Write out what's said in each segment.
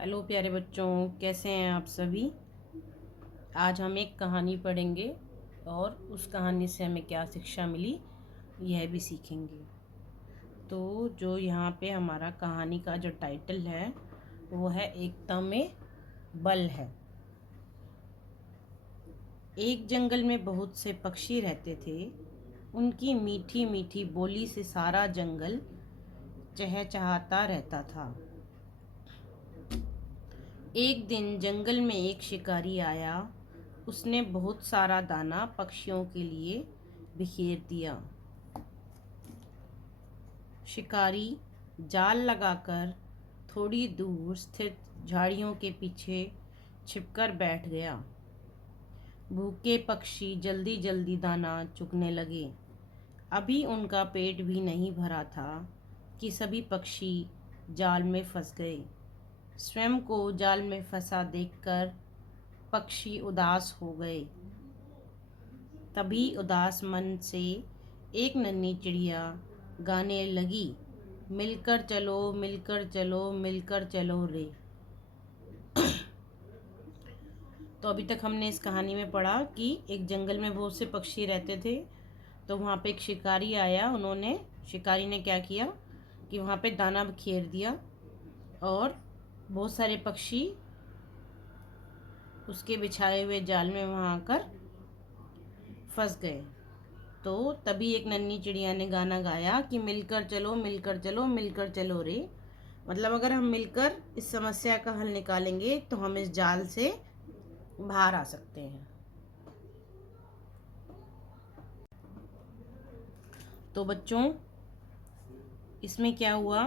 Hello प्यारे बच्चों, कैसे हैं आप सभी। आज हम एक कहानी पढ़ेंगे और उस कहानी से हमें क्या शिक्षा मिली यह भी सीखेंगे। तो जो यहाँ पे हमारा कहानी का जो टाइटल है वो है एकता में बल है। एक जंगल में बहुत से पक्षी रहते थे। उनकी मीठी मीठी बोली से सारा जंगल चहचहाता रहता था। एक दिन जंगल में एक शिकारी आया। उसने बहुत सारा दाना पक्षियों के लिए बिखेर दिया। शिकारी जाल लगाकर थोड़ी दूर स्थित झाड़ियों के पीछे छिपकर बैठ गया। भूखे पक्षी जल्दी जल्दी दाना चुगने लगे। अभी उनका पेट भी नहीं भरा था कि सभी पक्षी जाल में फंस गए। स्वयं को जाल में फंसा देखकर पक्षी उदास हो गए। तभी उदास मन से एक नन्ही चिड़िया गाने लगी, मिलकर चलो मिलकर चलो मिलकर चलो रे। तो अभी तक हमने इस कहानी में पढ़ा कि एक जंगल में बहुत से पक्षी रहते थे। तो वहाँ पे एक शिकारी आया। शिकारी ने क्या किया कि वहाँ पे दाना बिखेर दिया और बहुत सारे पक्षी उसके बिछाए हुए जाल में वहाँ आकर फंस गए। तो तभी एक नन्ही चिड़िया ने गाना गाया कि मिलकर चलो मिलकर चलो मिलकर चलो रे। मतलब अगर हम मिलकर इस समस्या का हल निकालेंगे तो हम इस जाल से बाहर आ सकते हैं। तो बच्चों, इसमें क्या हुआ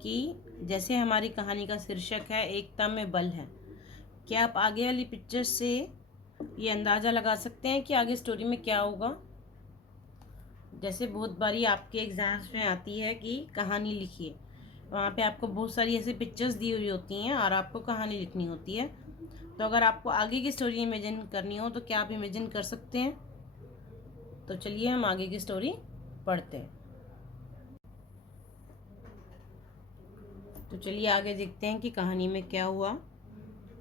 कि जैसे हमारी कहानी का शीर्षक है एकता में बल है, क्या आप आगे वाली पिक्चर से ये अंदाज़ा लगा सकते हैं कि आगे स्टोरी में क्या होगा। जैसे बहुत बारी आपके एग्ज़ाम्स में आती है कि कहानी लिखिए, वहाँ पे आपको बहुत सारी ऐसी पिक्चर्स दी हुई होती हैं और आपको कहानी लिखनी होती है। तो अगर आपको आगे की स्टोरी इमेजिन करनी हो तो क्या आप इमेजिन कर सकते हैं। तो चलिए हम आगे की स्टोरी पढ़ते हैं। तो चलिए आगे देखते हैं कि कहानी में क्या हुआ।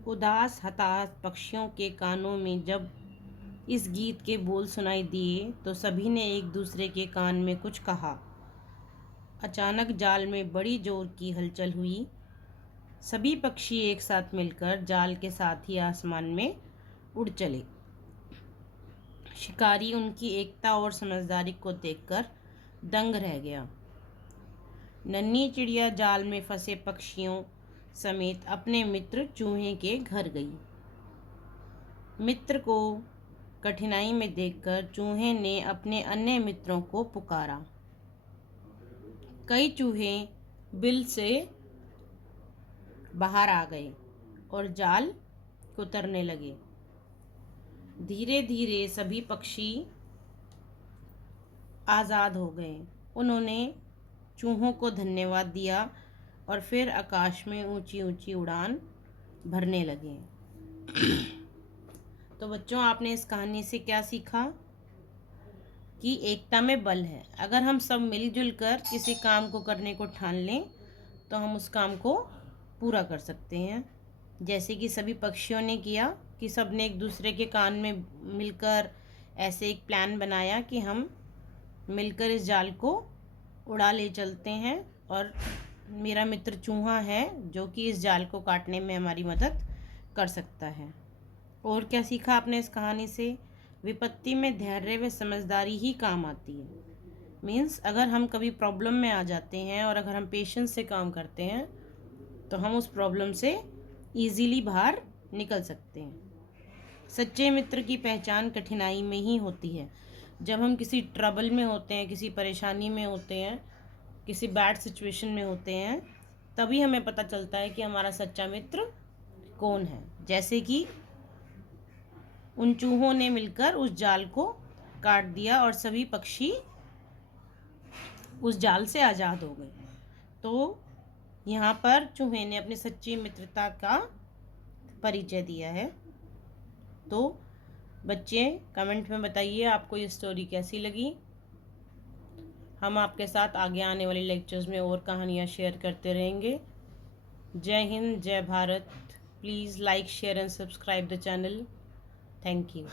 उदास हताश पक्षियों के कानों में जब इस गीत के बोल सुनाई दिए तो सभी ने एक दूसरे के कान में कुछ कहा। अचानक जाल में बड़ी जोर की हलचल हुई। सभी पक्षी एक साथ मिलकर जाल के साथ ही आसमान में उड़ चले। शिकारी उनकी एकता और समझदारी को देखकर दंग रह गया। नन्ही चिड़िया जाल में फंसे पक्षियों समेत अपने मित्र चूहे के घर गई। मित्र को कठिनाई में देखकर चूहे ने अपने अन्य मित्रों को पुकारा। कई चूहे बिल से बाहर आ गए और जाल कुतरने लगे। धीरे धीरे सभी पक्षी आज़ाद हो गए। उन्होंने चूहों को धन्यवाद दिया और फिर आकाश में ऊंची ऊंची उड़ान भरने लगे। तो बच्चों, आपने इस कहानी से क्या सीखा कि एकता में बल है। अगर हम सब मिलजुल कर किसी काम को करने को ठान लें तो हम उस काम को पूरा कर सकते हैं। जैसे कि सभी पक्षियों ने किया कि सब ने एक दूसरे के कान में मिलकर ऐसे एक प्लान बनाया कि हम मिलकर इस जाल को उड़ा ले चलते हैं और मेरा मित्र चूहा है जो कि इस जाल को काटने में हमारी मदद कर सकता है। और क्या सीखा आपने इस कहानी से? विपत्ति में धैर्य व समझदारी ही काम आती है। मीन्स अगर हम कभी प्रॉब्लम में आ जाते हैं और अगर हम पेशेंस से काम करते हैं तो हम उस प्रॉब्लम से इजीली बाहर निकल सकते हैं। सच्चे मित्र की पहचान कठिनाई में ही होती है। जब हम किसी ट्रबल में होते हैं, किसी परेशानी में होते हैं, किसी बैड सिचुएशन में होते हैं, तभी हमें पता चलता है कि हमारा सच्चा मित्र कौन है। जैसे कि उन चूहों ने मिलकर उस जाल को काट दिया और सभी पक्षी उस जाल से आज़ाद हो गए। तो यहाँ पर चूहे ने अपनी सच्ची मित्रता का परिचय दिया है। तो बच्चे कमेंट में बताइए आपको ये स्टोरी कैसी लगी। हम आपके साथ आगे आने वाले लेक्चर्स में और कहानियाँ शेयर करते रहेंगे। जय हिंद, जय Bharat. Please like, share and subscribe the channel. Thank you.